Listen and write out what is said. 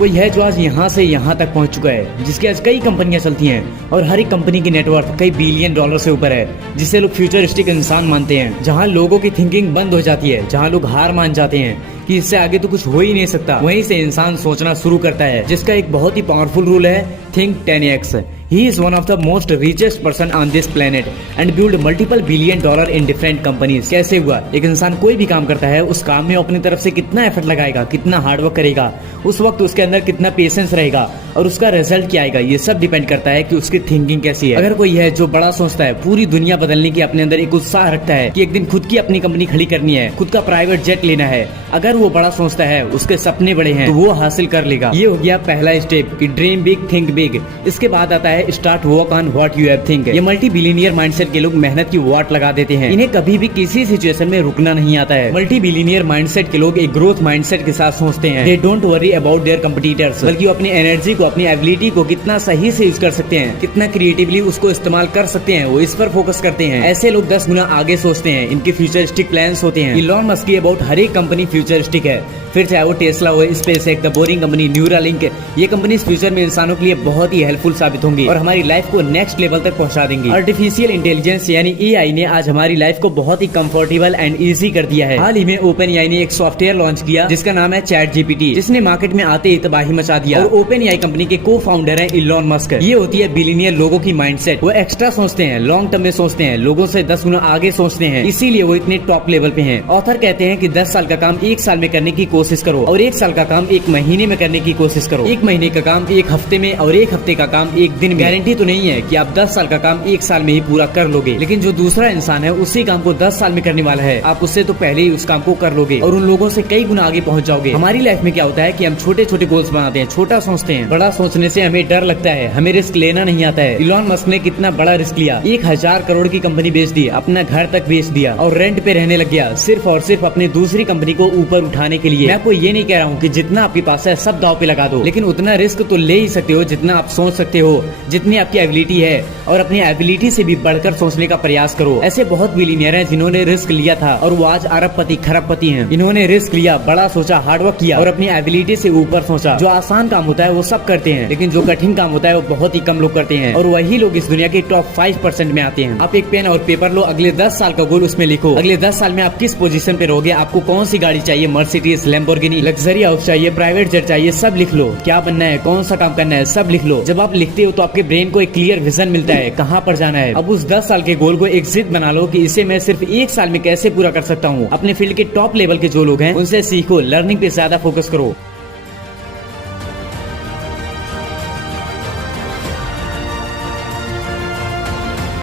कोई है जो आज यहाँ से यहाँ तक पहुँच चुका है, जिसकी आज कई कंपनियां चलती हैं और हर एक कंपनी की नेटवर्थ कई बिलियन डॉलर से ऊपर है, जिसे लोग फ्यूचरिस्टिक इंसान मानते हैं। जहाँ लोगों की थिंकिंग बंद हो जाती है, जहाँ लोग हार मान जाते हैं कि इससे आगे तो कुछ हो ही नहीं सकता, वहीं से इंसान सोचना शुरू करता है, जिसका एक बहुत ही पावरफुल रूल है, think 10x। He is one of the most richest person on this planet and build multiple billion dollar in different companies। कैसे हुआ? एक इंसान कोई भी काम करता है, उस काम में अपनी तरफ से कितना एफर्ट लगाएगा, कितना हार्डवर्क करेगा, उस वक्त उसके अंदर कितना पेशेंस रहेगा और उसका रिजल्ट क्या आएगा, ये सब डिपेंड करता है कि उसकी थिंकिंग कैसी है। अगर कोई है जो बड़ा सोचता है, पूरी दुनिया बदलने की अपने अंदर एक उत्साह रखता है कि एक दिन खुद की अपनी कंपनी खड़ी करनी है, खुद का प्राइवेट जेट लेना है, अगर वो बड़ा सोचता है, उसके सपने बड़े हैं, तो वो हासिल कर लेगा। ये हो गया पहला स्टेप कि ड्रीम बिग थिंक बिग। इसके बाद आता है start work on what you have think. ये मल्टी बिलियनियर माइंडसेट के लोग मेहनत की वाट लगा देते हैं, इन्हें कभी भी किसी सिचुएशन में रुकना नहीं आता है। मल्टी बिलियनियर माइंडसेट के लोग एक ग्रोथ माइंडसेट के साथ सोचते हैं। They don't worry about their competitors, बल्कि वो अपनी एनर्जी को, अपनी एबिलिटी को कितना सही से यूज कर सकते हैं, कितना क्रिएटिवली उसको इस्तेमाल कर सकते हैं, वो इस पर फोकस करते हैं। ऐसे लोग 10 गुना आगे सोचते हैं, इनके फ्यूचरिस्टिक प्लान्स होते हैं। इलॉन मस्क की अबाउट हर एक कंपनी फ्यूचरिस्टिक है, फिर चाहे वो टेस्ला हो, SpaceX, the boring company, Neuralink. ये कंपनी फ्यूचर में इंसानों के लिए बहुत ही हेल्पफुल साबित होंगी और हमारी लाइफ को नेक्स्ट लेवल तक पहुंचा देंगी। आर्टिफिशियल इंटेलिजेंस यानी एआई ने आज हमारी लाइफ को बहुत ही कंफर्टेबल एंड इजी कर दिया है। हाल ही में ओपन एआई ने एक सॉफ्टवेयर लॉन्च किया जिसका नाम है चैट जीपीटी, जिसने मार्केट में आते ही तबाही मचा दिया। और ओपन एआई कंपनी के को फाउंडर है इलॉन मस्क। ये होती है बिलियनियर लोगों की माइंडसेट। वो एक्स्ट्रा सोचते हैं, लॉन्ग टर्म में सोचते हैं, लोगों से 10 गुना आगे सोचते हैं, इसीलिए वो इतने टॉप लेवल पे हैं। ऑथर कहते हैं कि 10 साल का काम 1 साल में करने की कोशिश करो और 1 साल का काम 1 महीने में करने की कोशिश करो। 1 महीने का काम 1 हफ्ते में और 1 हफ्ते का काम 1 दिन में। गारंटी तो नहीं है कि आप 10 साल का काम 1 साल में ही पूरा कर लोगे, लेकिन जो दूसरा इंसान है उसी काम को 10 साल में करने वाला है, आप उससे तो पहले ही उस काम को कर लोगे और उन लोगों से कई गुना आगे पहुंच जाओगे। हमारी लाइफ में क्या होता है कि हम छोटे छोटे गोल्स बनाते हैं, छोटा सोचते हैं। बड़ा सोचने से हमें डर लगता है, हमें रिस्क लेना नहीं आता है। इलॉन मस्क ने कितना बड़ा रिस्क लिया, 1000 करोड़ की कंपनी बेच दी, अपना घर तक बेच दिया और रेंट पे रहने लग गया, सिर्फ और सिर्फ अपनी दूसरी कंपनी को ऊपर उठाने के लिए। मैं आपको ये नहीं कह रहा हूँ कि जितना आपके पास है सब दांव पे लगा दो, लेकिन उतना रिस्क तो ले ही सकते हो जितना आप सोच सकते हो, जितनी आपकी एबिलिटी है, और अपनी एबिलिटी से भी बढ़कर सोचने का प्रयास करो। ऐसे बहुत बिलियनियर हैं जिन्होंने रिस्क लिया था और वो आज अरबपति खरबपति हैं। इन्होंने रिस्क लिया, बड़ा सोचा, हार्डवर्क किया और अपनी एबिलिटी से ऊपर सोचा। जो आसान काम होता है वो सब करते हैं, लेकिन जो कठिन काम होता है वो बहुत ही कम लोग करते हैं और वही लोग इस दुनिया के टॉप 5% में आते हैं। आप एक पेन और पेपर लो, अगले 10 साल का गोल उसमें लिखो। अगले 10 साल में आप किस पोजीशन पे रहोगे, आपको कौन सी गाड़ी चाहिए, मर्सिडीज, लैम्बोर्गिनी, लग्जरी हाउस चाहिए, प्राइवेट जेट चाहिए, सब लिख लो। क्या बनना है, कौन सा काम करना है, सब लिख लो। जब आप लिखते हो तो आपके ब्रेन को एक क्लियर विजन मिलता है कहाँ पर जाना है। अब उस 10 साल के गोल को एक जिद बना लो कि इसे मैं सिर्फ 1 साल में कैसे पूरा कर सकता हूँ। अपने फील्ड के टॉप लेवल के जो लोग हैं उनसे सीखो, लर्निंग पे ज्यादा फोकस करो।